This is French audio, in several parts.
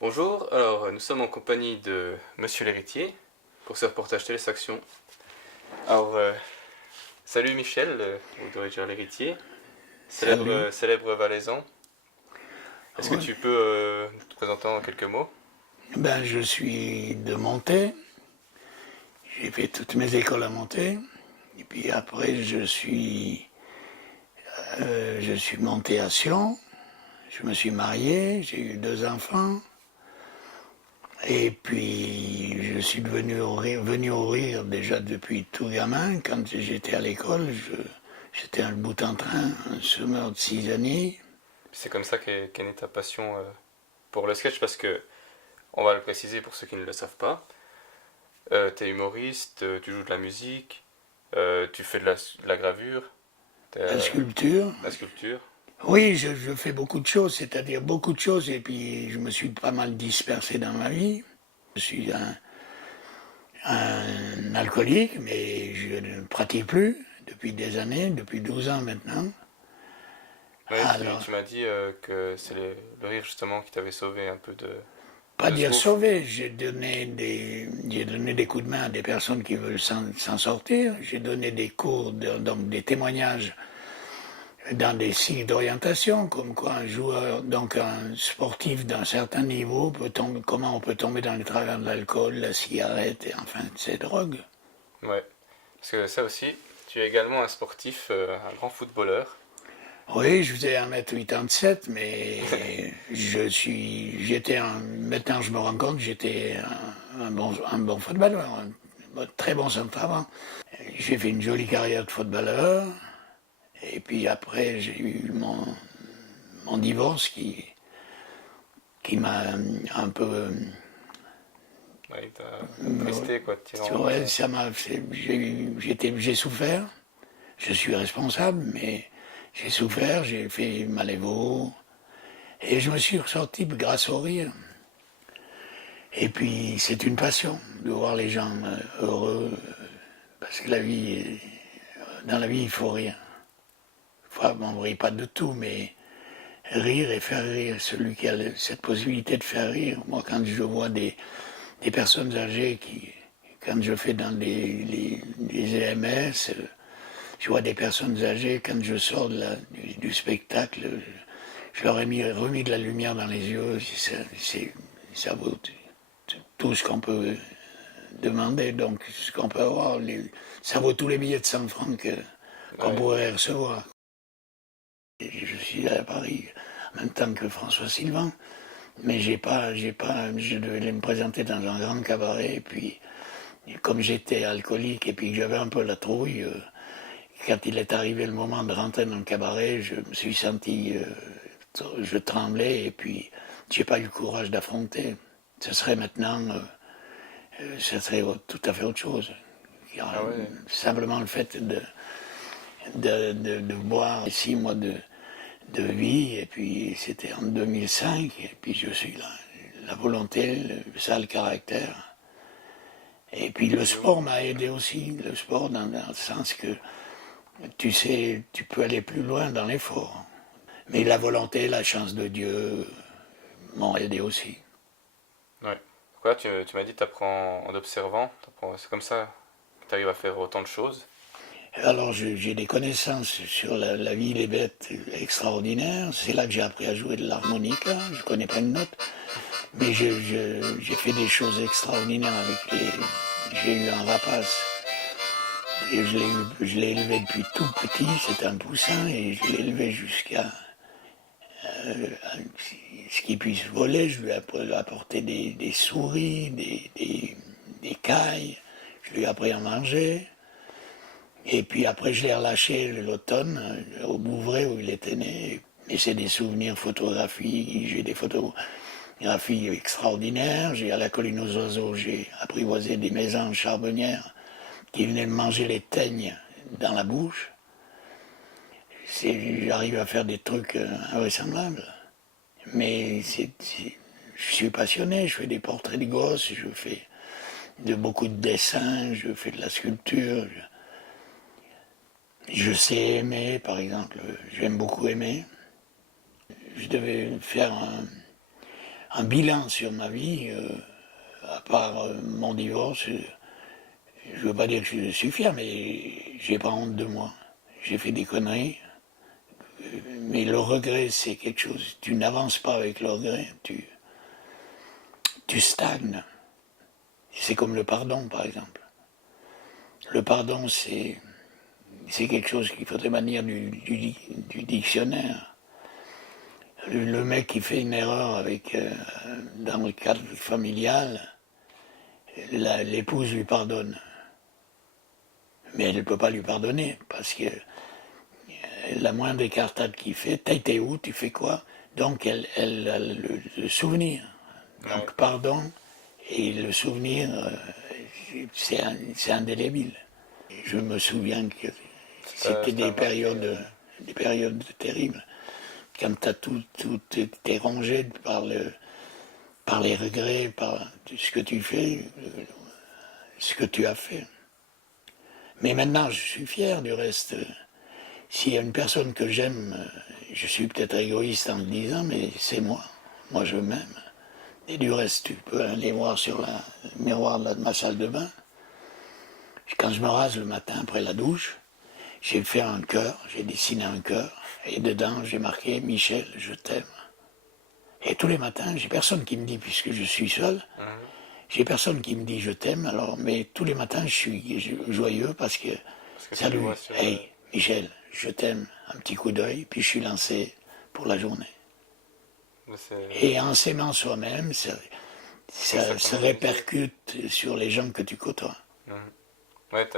Bonjour, alors nous sommes en compagnie de Monsieur l'héritier pour ce reportage Télésaction. Alors, salut Michel, ou devrais-je dire l'héritier, Salut. célèbre valaisan. Est-ce que Ouais. tu peux te présenter en quelques mots? Ben, je suis de Monté. J'ai fait toutes mes écoles à Monté. Et puis après, je suis monté à Sion. Je me suis marié. J'ai eu 2 enfants. Et puis, je suis venu au rire déjà depuis tout gamin. Quand j'étais à l'école, j'étais un bout en train, un semeur de 6 années. C'est comme ça qu'est née ta passion pour le sketch parce que, on va le préciser pour ceux qui ne le savent pas, t'es humoriste, tu joues de la musique, tu fais de la gravure, La de sculpture. la sculpture. Oui, je fais beaucoup de choses, c'est-à-dire beaucoup de choses, et puis je me suis pas mal dispersé dans ma vie. Je suis un alcoolique, mais je ne pratique plus depuis des années, depuis 12 ans maintenant. Oui, Alors, tu m'as dit que c'est le rire justement qui t'avait sauvé un peu pas de ce dire gouffre. sauver, j'ai donné des coups de main à des personnes qui veulent s'en sortir. J'ai donné des cours, donc des témoignages dans des sites d'orientation, comme quoi un joueur, donc un sportif d'un certain niveau, comment on peut tomber dans le travers de l'alcool, la cigarette et enfin de ces drogues. Ouais. Parce que ça aussi, tu es également un sportif, un grand footballeur. Oui, je faisais 1,87 m, mais maintenant je me rends compte, j'étais un bon footballeur, un très bon centre avant. J'ai fait une jolie carrière de footballeur, et puis après j'ai eu mon divorce qui m'a un peu. Ouais, il t'a attristé, quoi, de tirer en Ouais, longueur. j'ai souffert, je suis responsable, mais j'ai souffert, j'ai fait Malévo, et je me suis ressorti grâce au rire. Et puis c'est une passion de voir les gens heureux, parce que dans la vie il faut rire. Enfin, on ne rit pas de tout, mais rire et faire rire, celui qui a cette possibilité de faire rire. Moi, quand je vois des personnes âgées quand je fais dans les EMS, je vois des personnes âgées, quand je sors du spectacle, je leur ai remis de la lumière dans les yeux. Ça vaut tout ce qu'on peut demander, donc ce qu'on peut avoir. Ça vaut tous les billets de 100 francs qu'on Ouais. pourrait recevoir. Et je suis à Paris en même temps que François Sylvain, mais je devais me présenter dans un grand cabaret, et puis comme j'étais alcoolique et puis que j'avais un peu la trouille, quand il est arrivé le moment de rentrer dans le cabaret, je me suis senti, je tremblais, et puis j'ai pas eu le courage d'affronter. Ce serait maintenant, ce serait tout à fait autre chose. Ah ouais. Simplement le fait de boire 6 mois de vie, et puis c'était en 2005, et puis je suis là. La volonté, ça a le caractère. Et puis le sport m'a aidé aussi, le sport dans le sens que tu sais, tu peux aller plus loin dans l'effort. Mais la volonté, la chance de Dieu m'ont aidé aussi. Ouais. Pourquoi tu m'as dit que t'apprends en observant, c'est comme ça que tu arrives à faire autant de choses. Alors j'ai des connaissances sur la vie des bêtes extraordinaires. C'est là que j'ai appris à jouer de l'harmonica. Je connais pas une note, mais j'ai fait des choses extraordinaires avec les. J'ai eu un rapace et je l'ai élevé depuis tout petit. C'était un poussin et je l'ai élevé jusqu'à ce qu'il puisse voler. Je lui ai apporté des souris, des cailles. Je lui ai appris à manger. Et puis après, je l'ai relâché l'automne, au Bouvray où il était né. Et c'est des souvenirs photographiques. J'ai des photographies extraordinaires. À la colline aux oiseaux, j'ai apprivoisé des mésanges charbonnières qui venaient me manger les teignes dans la bouche. J'arrive à faire des trucs invraisemblables. Mais je suis passionné, je fais des portraits de gosses, je fais beaucoup de dessins, je fais de la sculpture. Je sais aimer, par exemple, j'aime beaucoup aimer. Je devais faire un bilan sur ma vie, à part mon divorce. Je veux pas dire que je suis fier, mais j'ai pas honte de moi. J'ai fait des conneries, mais le regret, c'est quelque chose. Tu n'avances pas avec le regret, tu stagnes. C'est comme le pardon, par exemple. Le pardon, c'est quelque chose qu'il faudrait bannir du dictionnaire. Le mec qui fait une erreur dans le cadre familial, l'épouse lui pardonne. Mais elle ne peut pas lui pardonner, parce que la moindre écartade qu'il fait, t'as été où, tu fais quoi? Donc elle a le souvenir. Donc Ouais. pardon et le souvenir, c'est indélébile. Je me souviens que c'était Ça t'a marqué. des périodes terribles. Quand tout est rongé par les regrets, par ce que tu fais, ce que tu as fait. Mais maintenant, je suis fier du reste. S'il y a une personne que j'aime, je suis peut-être égoïste en le disant, mais c'est moi. Moi, je m'aime. Et du reste, tu peux aller voir sur le miroir de ma salle de bain. Quand je me rase le matin après la douche, j'ai fait un cœur, j'ai dessiné un cœur, et dedans, j'ai marqué « Michel, je t'aime ». Et tous les matins, j'ai personne qui me dit, puisque je suis seul, Mhm. j'ai personne qui me dit je t'aime, alors, mais tous les matins, je suis joyeux parce que, Parce que tu le salut, vois sur. hey, Michel, je t'aime, un petit coup d'œil, puis je suis lancé pour la journée. Et en s'aimant soi-même, Oui, ça ça se commence comme ça. répercute sur les gens que tu côtoies. Mhm. Ouais,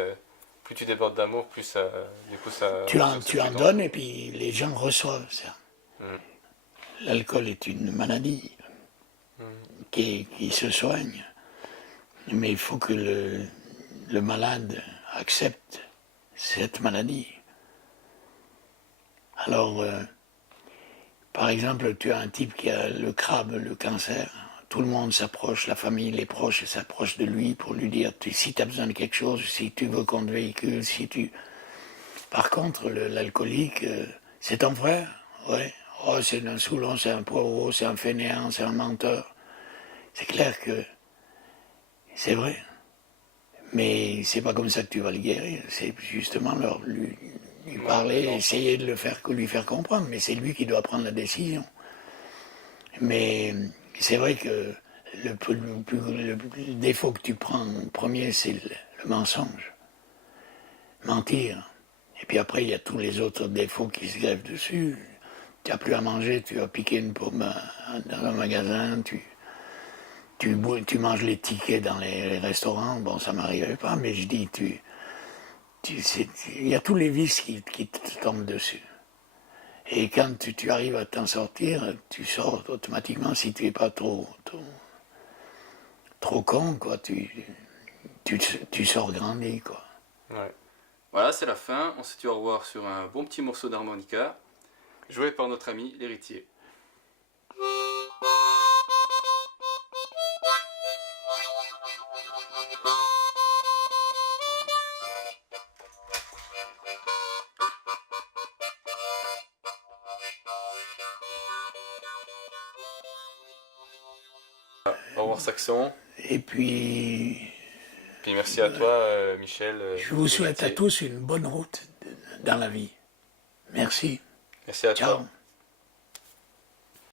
plus tu débordes d'amour, plus ça, du coup, ça Tu ressource en plus ton donnes et amour. puis les gens reçoivent ça. Mhm. L'alcool est une maladie Mhm. qui se soigne, mais il faut que le malade accepte cette maladie. Alors, par exemple, tu as un type qui a le crabe, le cancer. Tout le monde s'approche, la famille, les proches s'approchent de lui pour lui dire si tu as besoin de quelque chose, si tu veux qu'on te véhicule, si tu. Par contre, l'alcoolique, c'est ton frère. Ouais. Oh, c'est un saoulon, c'est un poireau, c'est un fainéant, c'est un menteur. C'est clair que c'est vrai. Mais c'est pas comme ça que tu vas le guérir. C'est justement lui Ouais, parler, dans le essayer sens. de lui faire comprendre. Mais c'est lui qui doit prendre la décision. Mais c'est vrai que le défaut que tu prends en premier, c'est le mensonge. Mentir. Et puis après, il y a tous les autres défauts qui se grèvent dessus. Tu n'as plus à manger, tu as piqué une pomme dans un magasin, tu manges les tickets dans les restaurants. Bon, ça m'arrivait pas, mais je dis, il y a tous les vices qui te tombent dessus. Et quand tu arrives à t'en sortir, tu sors automatiquement si tu n'es pas trop con, quoi. Tu sors grandi, quoi. Ouais. Voilà, c'est la fin. On se dit au revoir sur un bon petit morceau d'harmonica, joué par notre ami l'héritier. Au revoir Saxon. Et puis, Puis merci à toi, Michel, je vous souhaite à l'héritier. tous une bonne route dans la vie. Merci. Merci à Ciao. toi.